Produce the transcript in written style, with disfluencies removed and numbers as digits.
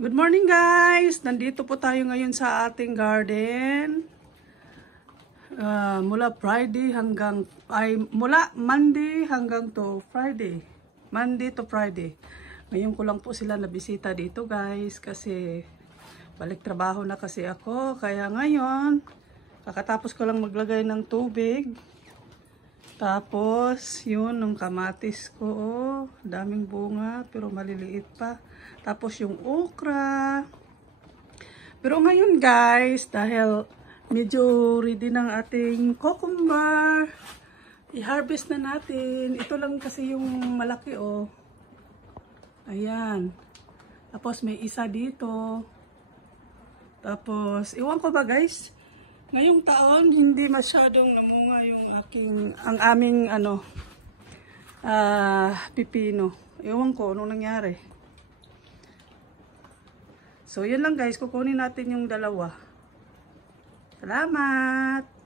Good morning guys! Nandito po tayo ngayon sa ating garden. Mula Monday hanggang to Friday. Monday to Friday. Ngayon ko lang po sila nabisita dito guys kasi balik trabaho na kasi ako. Kaya ngayon, kakatapos ko lang maglagay ng tubig. Tapos, yun, ng kamatis ko, daming bunga, pero maliliit pa. Tapos, yung okra. Pero ngayon, guys, dahil medyo ready ng ating cucumber, i-harvest na natin. Ito lang kasi yung malaki, Ayan. Tapos, may isa dito. Tapos, iwan ko ba, guys? Ngayong taon, hindi masyadong namunga ang aming pipino. Ewan ko, anong nangyari. So, yun lang guys, kukunin natin yung dalawa. Salamat!